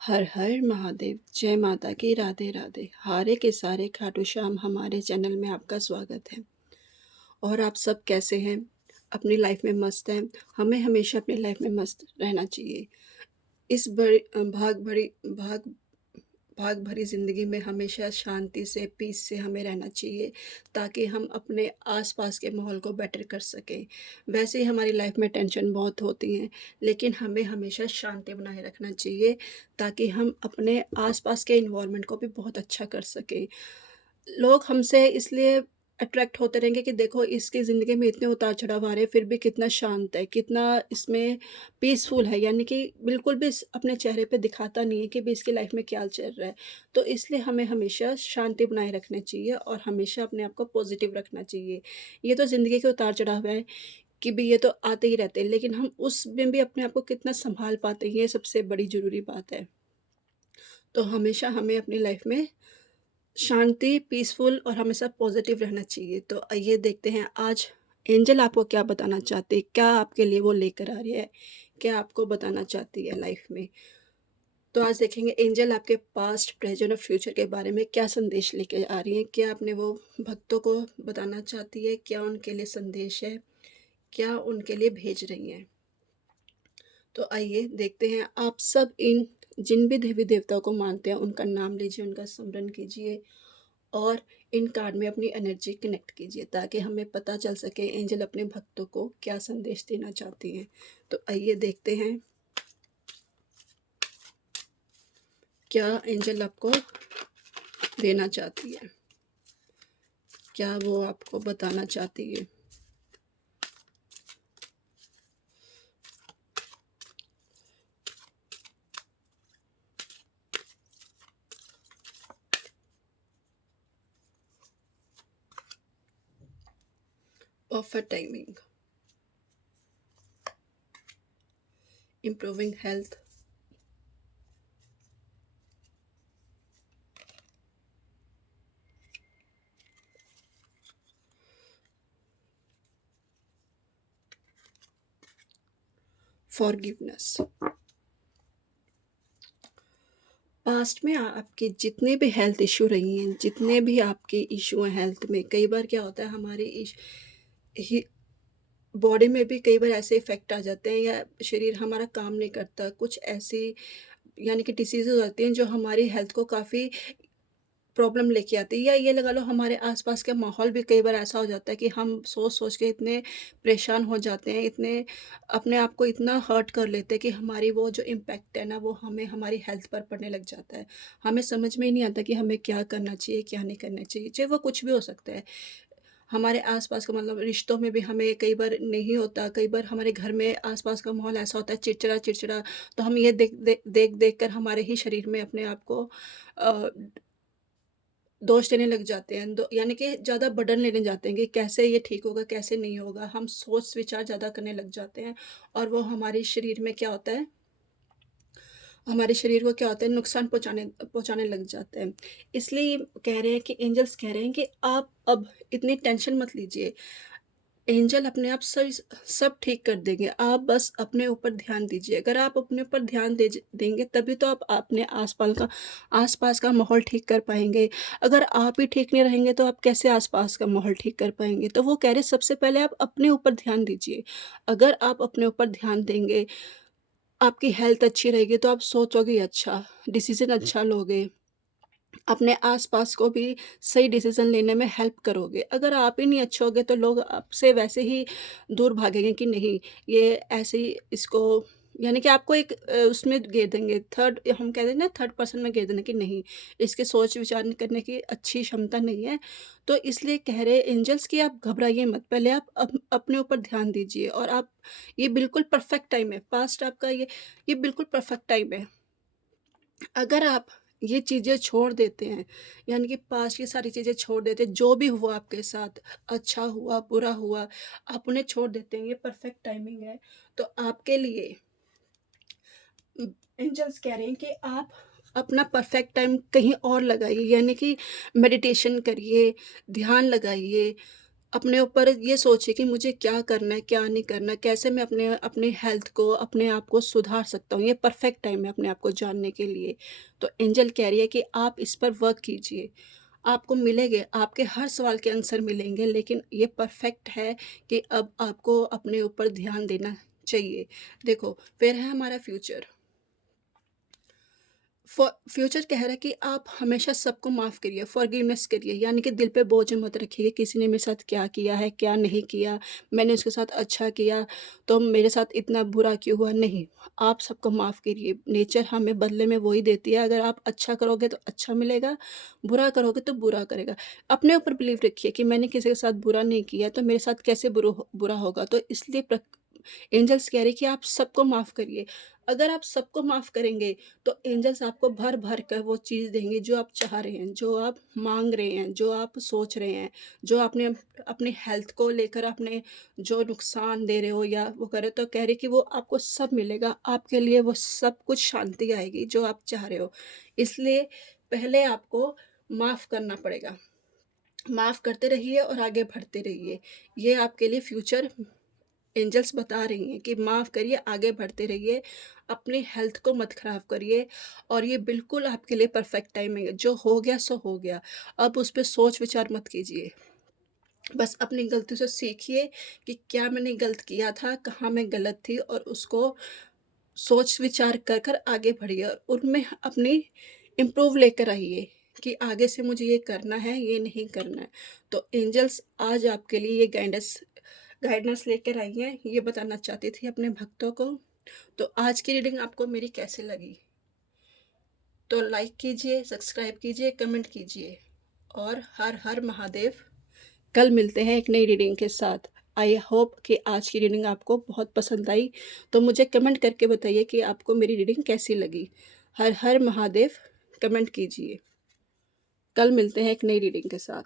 हर हर महादेव, जय माता की, राधे राधे। हारे के सारे खाटू श्याम हमारे चैनल में आपका स्वागत है। और आप सब कैसे हैं? अपनी लाइफ में मस्त हैं? हमें हमेशा अपनी लाइफ में मस्त रहना चाहिए। इस भाग भरी ज़िंदगी में हमेशा शांति से, पीस से हमें रहना चाहिए, ताकि हम अपने आसपास के माहौल को बेटर कर सकें। वैसे ही हमारी लाइफ में टेंशन बहुत होती हैं, लेकिन हमें हमेशा शांति बनाए रखना चाहिए, ताकि हम अपने आसपास के एनवायरनमेंट को भी बहुत अच्छा कर सकें। लोग हमसे इसलिए अट्रैक्ट होते रहेंगे कि देखो इसकी ज़िंदगी में इतने उतार-चढ़ाव आ रहे हैं, फिर भी कितना शांत है, कितना इसमें पीसफुल है, यानी कि बिल्कुल भी इस अपने चेहरे पे दिखाता नहीं है कि भी इसकी लाइफ में क्या चल रहा है। तो इसलिए हमें हमेशा शांति बनाए रखनी चाहिए और हमेशा अपने आप को पॉज़िटिव रखना चाहिए। ये तो ज़िंदगी के उतार-चढ़ाव हैं कि भी ये तो आते ही रहते हैं, लेकिन हम उसमें भी अपने आप को कितना सँभाल पाते हैं, ये सबसे बड़ी ज़रूरी बात है। तो हमेशा हमें अपनी लाइफ में शांति, पीसफुल और हमेशा पॉज़िटिव रहना चाहिए। तो आइए देखते हैं आज एंजल आपको क्या बताना चाहती है, क्या आपके लिए वो लेकर आ रही है, क्या आपको बताना चाहती है लाइफ में। तो आज देखेंगे एंजल आपके पास्ट, प्रेज़ेंट और फ्यूचर के बारे में क्या संदेश लेके आ रही हैं, क्या अपने वो भक्तों को बताना चाहती है, क्या उनके लिए संदेश है, क्या उनके लिए भेज रही हैं। तो आइए देखते हैं, आप सब इन जिन भी देवी-देवताओं को मानते हैं, उनका नाम लीजिए, उनका स्मरण कीजिए और इन कार्ड में अपनी एनर्जी कनेक्ट कीजिए, ताकि हमें पता चल सके एंजल अपने भक्तों को क्या संदेश देना चाहती हैं। तो आइए देखते हैं, क्या एंजल आपको देना चाहती है, क्या वो आपको बताना चाहती है। Perfect timing, improving health, forgiveness. Past में आपके जितने भी हेल्थ इश्यू रही हैं, जितने भी आपके इश्यू हैं हेल्थ में, कई बार क्या होता है हमारी बॉडी में भी कई बार ऐसे इफ़ेक्ट आ जाते हैं या शरीर हमारा काम नहीं करता, कुछ ऐसी यानी कि डिसीज़ेज़ हो जाती हैं जो हमारी हेल्थ को काफ़ी प्रॉब्लम लेके आती है, या ये लगा लो हमारे आस-पास का माहौल भी कई बार ऐसा हो जाता है कि हम सोच-सोच के इतने परेशान हो जाते हैं, इतने अपने आप को इतना हर्ट कर लेते हैं कि हमारी वो जो इम्पैक्ट है ना, वो हमें हमारी हेल्थ पर पड़ने लग जाता है। हमें समझ में ही नहीं आता कि हमें क्या करना चाहिए, क्या नहीं करना चाहिए, चाहे वो कुछ भी हो सकता है। हमारे आस-पास का मतलब रिश्तों में भी हमें कई बार नहीं होता, कई बार हमारे घर में आस-पास का माहौल ऐसा होता है चिड़चिड़ा-चिड़चिड़ा, तो हम ये देख कर हमारे ही शरीर में अपने आप को अ, दोष देने लग जाते हैं। दो यानी कि ज़्यादा बर्डन लेने जाते हैं कि कैसे ये ठीक होगा, कैसे नहीं होगा। हम सोच-विचार ज़्यादा करने लग जाते हैं और वो हमारे शरीर में क्या होता है, हमारे शरीर को क्या होता है नुकसान पहुँचाने पहुँचाने लग जाते हैं। इसलिए कह रहे हैं कि एंजल्स कह रहे हैं कि आप अब इतनी टेंशन मत लीजिए। एंजल अपने आप सब ठीक कर देंगे, आप बस अपने ऊपर ध्यान दीजिए। अगर आप अपने ऊपर ध्यान देंगे तभी तो आप अपने आस-पास का माहौल ठीक कर पाएँगे। अगर आप ही ठीक नहीं रहेंगे तो आप कैसे आस-पास का माहौल ठीक कर पाएँगे? तो वो कह रहे सबसे पहले आप अपने ऊपर ध्यान दीजिए। अगर आप अपने ऊपर ध्यान देंगे, आपकी हेल्थ अच्छी रहेगी तो आप सोचोगे अच्छा, डिसीज़न अच्छा लोगे। अपने आस-पास को भी सही डिसीज़न लेने में हेल्प करोगे। अगर आप ही नहीं अच्छे होगे तो लोग आपसे वैसे ही दूर भागेंगे कि नहीं, ये ऐसे ही इसको यानी कि आपको एक उसमें घेर देंगे, थर्ड हम कहते हैं ना थर्ड पर्सन में घेर देना कि नहीं, इसकी सोच विचार करने की अच्छी क्षमता नहीं है। तो इसलिए कह रहे हैं एंजल्स कि आप घबराइए मत, पहले आप अपने ऊपर ध्यान दीजिए और आप ये बिल्कुल परफेक्ट टाइम है, पास्ट आपका ये बिल्कुल परफेक्ट टाइम है। अगर आप ये चीज़ें छोड़ देते हैं, यानी कि पास्ट की सारी चीज़ें छोड़ देते हैं, जो भी हुआ आपके साथ, अच्छा हुआ, बुरा हुआ, आप उन्हें छोड़ देते हैं, ये परफेक्ट टाइमिंग है। तो आपके लिए एंजल्स कह रहे हैं कि आप अपना परफेक्ट टाइम कहीं और लगाइए, यानी कि मेडिटेशन करिए, ध्यान लगाइए, अपने ऊपर ये सोचिए कि मुझे क्या करना है, क्या नहीं करना है, कैसे मैं अपने अपनी हेल्थ को, अपने आप को सुधार सकता हूँ। ये परफेक्ट टाइम है अपने आप को जानने के लिए। तो एंजल कह रही है कि आप इस पर वर्क कीजिए। आपको मिलेंगे, आपके हर सवाल के आंसर मिलेंगे, लेकिन ये परफेक्ट है कि अब आपको अपने ऊपर ध्यान देना चाहिए। देखो, फिर है हमारा फ्यूचर। फ्यूचर कह रहा है कि आप हमेशा सबको माफ़ करिए, फॉरगिवनेस करिए, यानी कि दिल पे बोझ मत रखिए, किसी ने मेरे साथ क्या किया है, क्या नहीं किया, मैंने उसके साथ अच्छा किया, तो मेरे साथ इतना बुरा क्यों हुआ? नहीं, आप सबको माफ़ करिए। नेचर हमें बदले में वही देती है, अगर आप अच्छा करोगे तो अच्छा मिलेगा, बुरा करोगे तो बुरा करेगा। अपने ऊपर बिलीव रखिए कि मैंने किसी के साथ बुरा नहीं किया, तो मेरे साथ कैसे बुरा होगा? तो इसलिए एंजल्स कह रहे हैं कि आप सबको माफ़ करिए। अगर आप सबको माफ़ करेंगे, तो एंजल्स आपको भर-भर कर वो चीज़ देंगे जो आप चाह रहे हैं, जो आप माँग रहे हैं, जो आप सोच रहे हैं, जो आपने अपनी हेल्थ को लेकर अपने जो नुकसान दे रहे हो या वो कर रहे हो, तो कह रहे हैं कि वो आपको सब मिलेगा। आपके लिए वो सब कुछ शांति आएगी जो आप चाह रहे हो। इसलिए पहले आपको माफ़ करना पड़ेगा। माफ़ करते रहिए और आगे बढ़ते रहिए। ये आपके लिए फ्यूचर एंजल्स बता रही हैं कि माफ़ करिए, आगे बढ़ते रहिए, अपनी हेल्थ को मत ख़राब करिए, और ये बिल्कुल आपके लिए परफ़ेक्ट टाइम है। जो हो गया सो हो गया। अब उस पे सोच-विचार मत कीजिए। बस अपनी गलतियों से सीखिए कि क्या मैंने गलत किया था, कहाँ मैं गलत थी, और उसको सोच-विचार कर कर आगे बढ़िए और उनमें अपनी इम्प्रूव लेकर आइए कि आगे से मुझे ये करना है, ये नहीं करना है। तो एंजल्स आज आपके लिए ये गाइडेंस लेकर आई हैं, ये बताना चाहती थी अपने भक्तों को। तो आज की रीडिंग आपको मेरी कैसी लगी? तो लाइक कीजिए, सब्सक्राइब कीजिए, कमेंट कीजिए, और हर हर महादेव। कल मिलते हैं एक नई रीडिंग के साथ। आई होप कि आज की रीडिंग आपको बहुत पसंद आई। तो मुझे कमेंट करके बताइए कि आपको मेरी रीडिंग कैसी लगी। हर हर महादेव, कमेंट कीजिए। कल मिलते हैं एक नई रीडिंग के साथ।